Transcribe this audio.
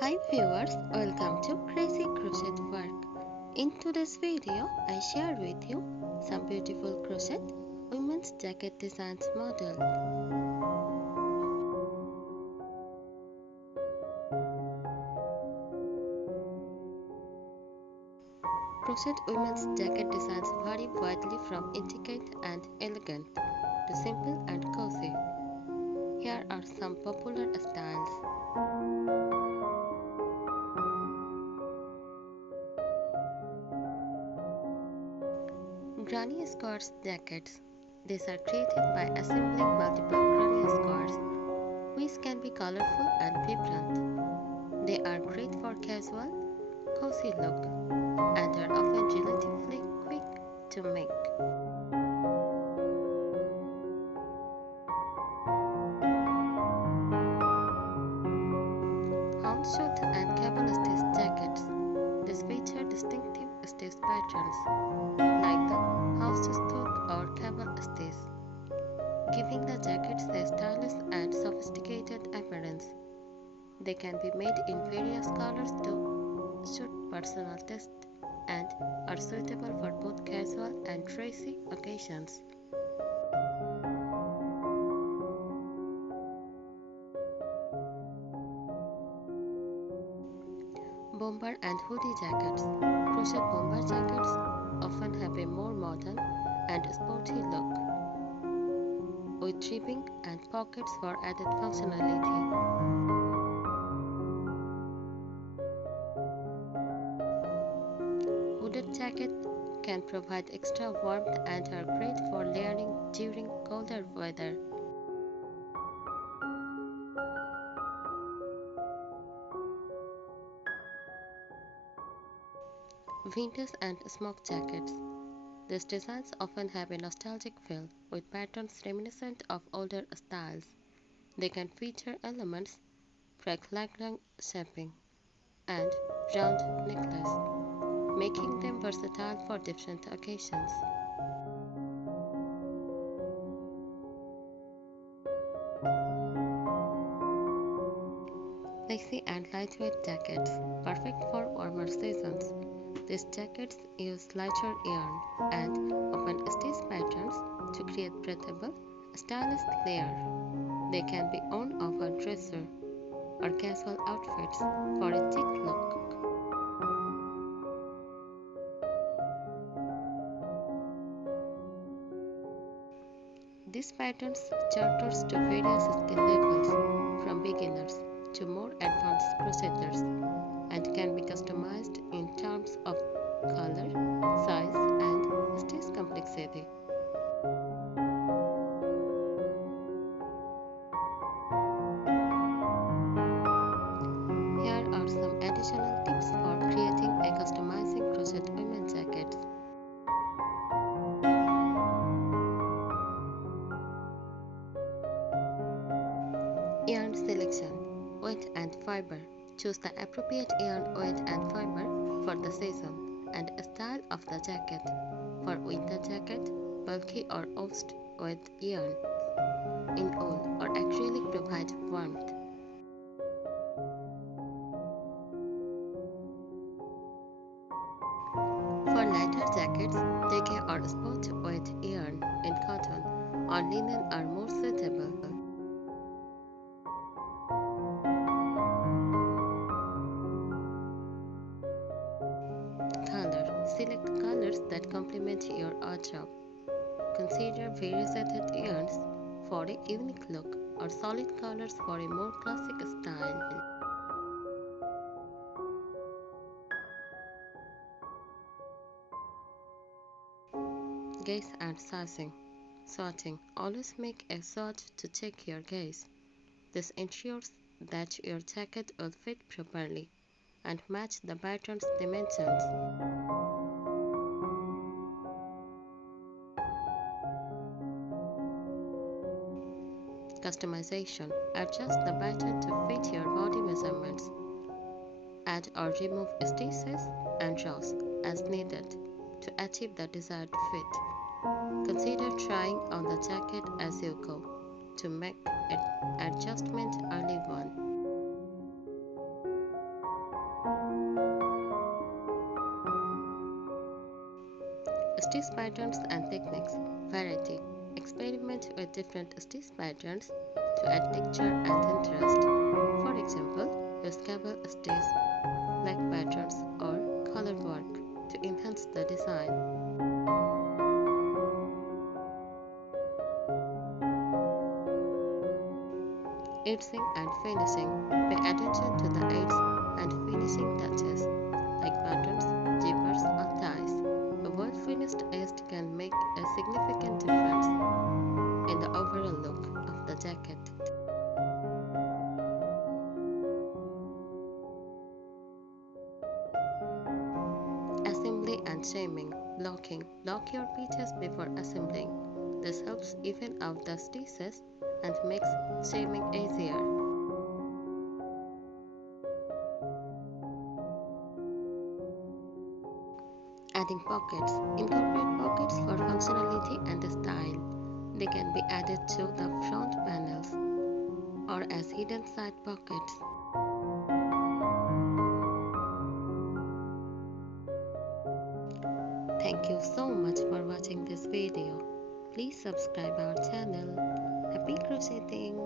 Hi viewers, welcome to Crazy Crochet Work. In today's video, I share with you some beautiful crochet women's jacket designs model. Crochet women's jacket designs vary widely from intricate and elegant to simple and cozy. Here are some popular styles. Granny squares jackets. These are created by assembling multiple granny squares, which can be colorful and vibrant. They are great for casual, cozy look and are often relatively quick to make. Houndstooth and cable stitch jackets. These feature distinctive stitch patterns like the houndstooth or cable stitch, giving the jackets a stylish and sophisticated appearance. They can be made in various colors to suit personal taste and are suitable for both casual and dressy occasions. Bomber and hoodie jackets. Crochet bomber jackets often have a more modern and sporty look, with ribbing and pockets for added functionality. Hooded jackets can provide extra warmth and are great for layering during colder weather. Vintage and smock jackets. These designs often have a nostalgic feel with patterns reminiscent of older styles. They can feature elements like shaping and round necklace, making them versatile for different occasions. Lacy and lightweight jackets, perfect for warmer seasons. These jackets use lighter yarn and often stitch patterns to create breathable, stylish layer. They can be worn over dresser or casual outfits for a chic look. These patterns charters to various skill levels, from beginners to more advanced crocheters, and can be customized in terms of color, size, and stitch complexity. Here are some additional tips for creating a customizing crochet women's jacket. Yarn selection, weight and fiber. Choose the appropriate yarn, weight and fiber for the season and style of the jacket. For winter jacket, bulky or oust with yarn in wool or acrylic provide warmth. For lighter jackets, decay or sport weight yarn in cotton or linen are more suitable. Color. Select colors that complement your wardrobe. Consider variegated yarns for a unique look or solid colors for a more classic style. Gaze and sizing. Sorting. Always make a sort to check your gaze. This ensures that your jacket will fit properly and match the pattern's dimensions. Customization. Adjust the pattern to fit your body measurements. Add or remove stitches and draws as needed to achieve the desired fit. Consider trying on the jacket as you go to make an adjustment early on. Stitch patterns and techniques. Variety. Experiment with different stitch patterns to add texture and interest. For example, use cable stitch, black patterns, or color work to enhance the design. Edging and finishing. Pay attention to the edges and finishing touches, like buttons, zippers, or ties. A well-finished edge can make a significant difference in the overall look of the jacket. Assembly and sewing. Blocking. Block your pieces before assembling. This helps even out the stitches and makes sewing easier. Adding pockets. Incorporate pockets for functionality and style. They can be added to the front panels or as hidden side pockets. Thank you so much for watching this video. Please subscribe our channel. Happy crocheting!